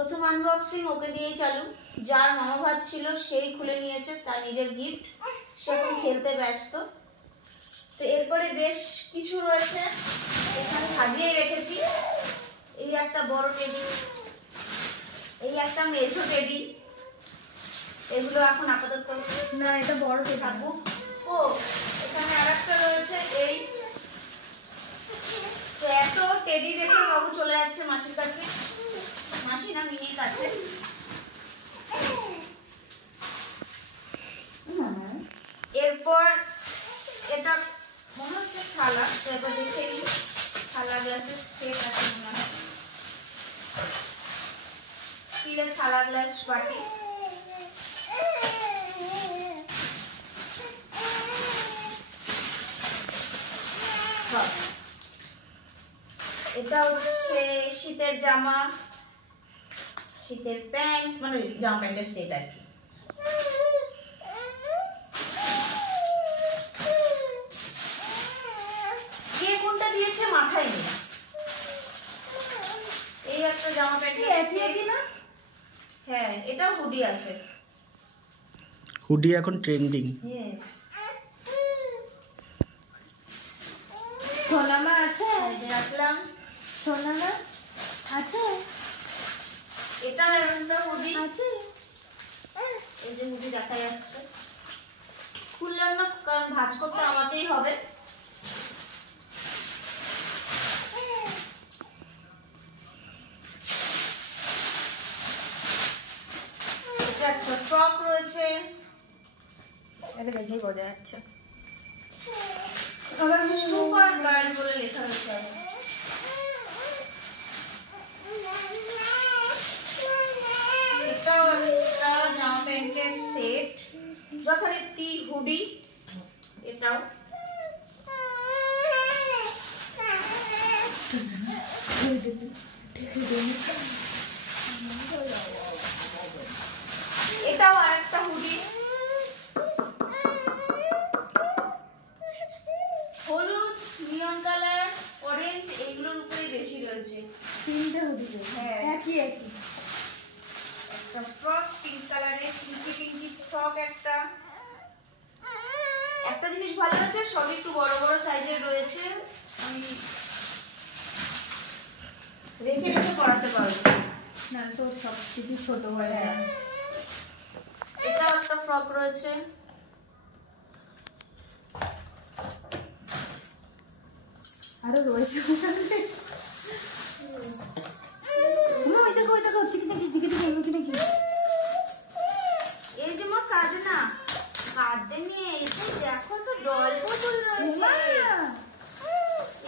প্রথম আনবক্সিং ওকে দিয়েই চালু। যার মামা ভাত ছিল সেই খুলে নিয়েছে তার নিজের গিফট, সে এখন খেলতে ব্যস্ত। তো এরপরে বেশ কিছু রয়েছে, এখানে সাজিয়ে রেখেছি। এই একটা বড় টেডি, এই একটা মেঝো টেডি, এগুলো এখন আপাতত না, এটা বড় টেডি থাকুক। ও এখানে আরেকটা রয়েছে এই। তো এত টেডি দেখে বাবু চলে যাচ্ছে মাসির কাছে, মাসি না মিনির কাছে। এরপর এটা মনে হচ্ছে থালা, তো এবার দেখে নিই থালা গ্লাসের সেট আছে মনে হয়, স্টিলের থালা গ্লাস বাটি। এটা হচ্ছে শীতের জামা, শীতের প্যান্ট, মানে জামা প্যান্টের সেট আর কি। কে কোনটা দিয়েছে মাথায় নেই। এই একটা জামা প্যান্ট আছে না? হ্যাঁ, এটাও হুডি আছে। হুডি এখন ট্রেন্ডিং। হ্যাঁ, সোনামা আছে, রাখলাম। সোনামা আছে, এটা একটা হুডি আছে। এই যে হুডি দেখা যাচ্ছে, খুললাম না কারণ ভাঁজ করতে আমাকেই হবে। এটা একটা ফ্রক রয়েছে, এটা দেখেই বোঝা যাচ্ছে। আবার সুপার গার্ল বলে লেখা রয়েছে। এটাও একটা জামা প্যান্টের সেট, যথারীতি হুডি। এটাও এটাও আরেকটা হুডি, হলুদ, নিয়ন কালার, অরেঞ্জ, এগুলোর উপরে বেশি রয়েছে। তিনটে হুডি, হ্যাঁ একই একই। একটা ফ্রক পিঙ্ক কালারের, পিঙ্কি পিঙ্কি ফ্রক একটা। একটা জিনিস ভালো হচ্ছে সবই একটু বড় বড় সাইজের রয়েছে, আমি রেখে রেখে পরাতে পারবো, না তো সব কিছু ছোট হয়ে যায়। এটাও একটা ফ্রক রয়েছে। আরো রয়েছে এই যে মা কাঁদে না, কাঁদে নিয়ে এসে দেখো তো জল বোতল রয়েছে।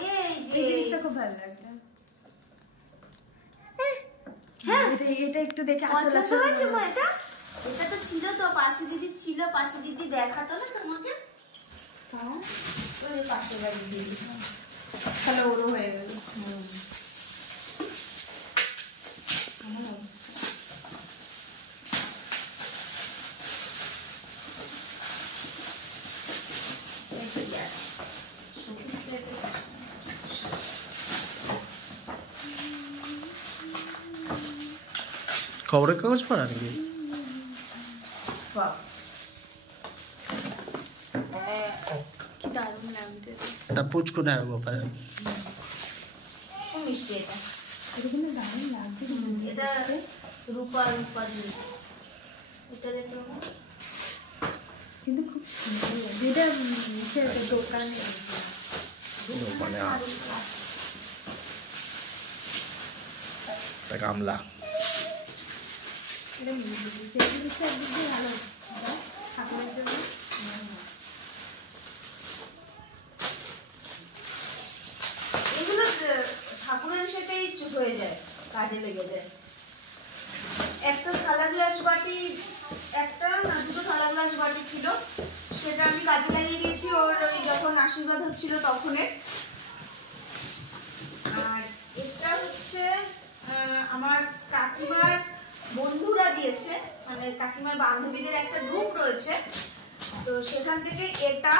এই যে এই জিনিসটা খুব ভালো লাগলো। হ্যাঁ, এটা একটু দেখে আসলে পছন্দ হয়েছে মা। এটা এটা তো ছিল তো, পাঁচি দিদি ছিল, পাঁচি দিদি দেখাতো না তোমাকে। হ্যাঁ, ওই যে পাশের বাড়ি দিদি, তাহলে ওরও হয়ে গেল। খবরের কাগজ পড়া নাকি? কি দারুণ লাগছে। তা পুচকু না গোপাল, মিষ্টি এটা, এটা কিন্তু দারুণ লাগছে। এটা রূপা রূপা দিয়ে, এটা দেখো কিন্তু খুব সুন্দর যেটা দোকানে দোকানে আছে তা গামলা। এটা সেই জিনিসটা একদিক দিয়ে ভালো ঠাকুরের জন্য। এগুলো ঠাকুরের সাথেই হয়ে যায়, কাজে লেগে যায়। একটা থালা গ্লাস বাটি, একটা না দুটো থালা গ্লাস বাটি ছিল, সেটা আমি কাজে লাগিয়ে দিয়েছি ওর ওই যখন আশীর্বাদ হচ্ছিল তখনের। আর এটা হচ্ছে আমার কাকিমার বন্ধুরা দিয়েছে, মানে কাকিমার বান্ধবীদের একটা গ্রুপ রয়েছে, তো সেখান থেকে এটা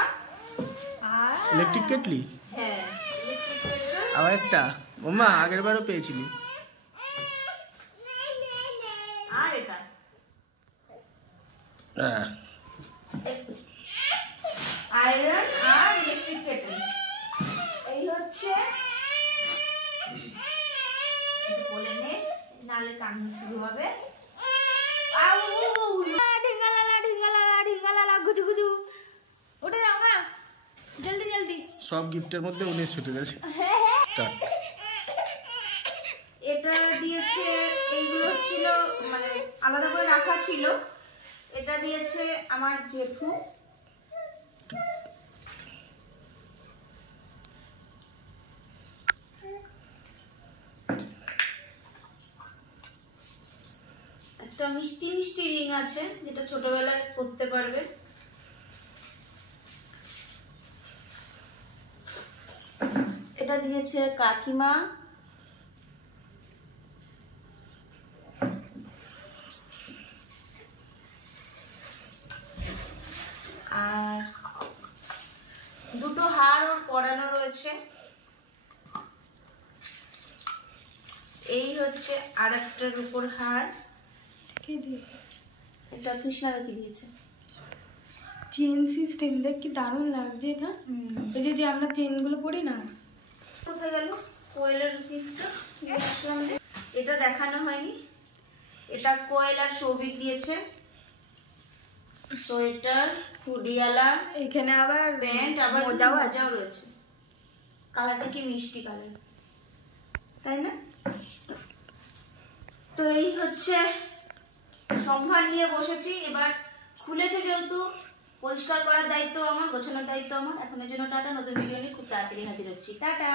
আর ইলেকট্রিক কেটলি। হ্যাঁ, ইলেকট্রিক কেটলি। আবার একটা ওমা আগের বারও পেয়েছিলি। এটা হ্যাঁ আয়রন আর ইলেকট্রিক কেটেল। এই হচ্ছে বলে নে, নালে কান্না শুরু হবে। ঢিঙ্গালালা ঢিঙ্গালালা ঢিঙ্গালালা গুজু গুজু। ওটা দাও মা, জলদি জলদি। সব গিফটের মধ্যে 19 ছুটে গেছে। Start. এটা দিয়েছে, এইগুলো ছিল মানে আলাদা করে রাখা ছিল। এটা দিয়েছে আমার জেঠু। একটা মিষ্টি মিষ্টি রিং আছে, যেটা ছোটবেলায় পরতে পারবে। এটা দিয়েছে কাকিমা। আর দুটো হার ওর পরানো রয়েছে। এই হচ্ছে আর একটার উপর হার। কে দিয়ে? এটা কৃষ্ণাকে কি দিয়েছে? চেন সিস্টেম, দেখ কি দারুণ লাগছে এটা। এই যে যে আমরা চেনগুলো পরি না। কোথায় গেল কোয়েলের গিফটটা? এটা দেখানো হয়নি। এটা কোয়েল আর সৌভিক দিয়েছে। সোয়েটার, হুডিয়ালা, এখানে আবার প্যান্ট, আবার মোজাও আছে। মোজাও রয়েছে। কালারটা কি মিষ্টি কালার, তাই না? তো এই হচ্ছে সম্ভার নিয়ে বসেছি। এবার খুলেছে যেহেতু পরিষ্কার করার দায়িত্ব আমার, গোছানোর দায়িত্ব আমার। এখনের জন্য টাটা। নতুন ভিডিও নিয়ে খুব তাড়াতাড়ি হাজির হচ্ছি। টাটা।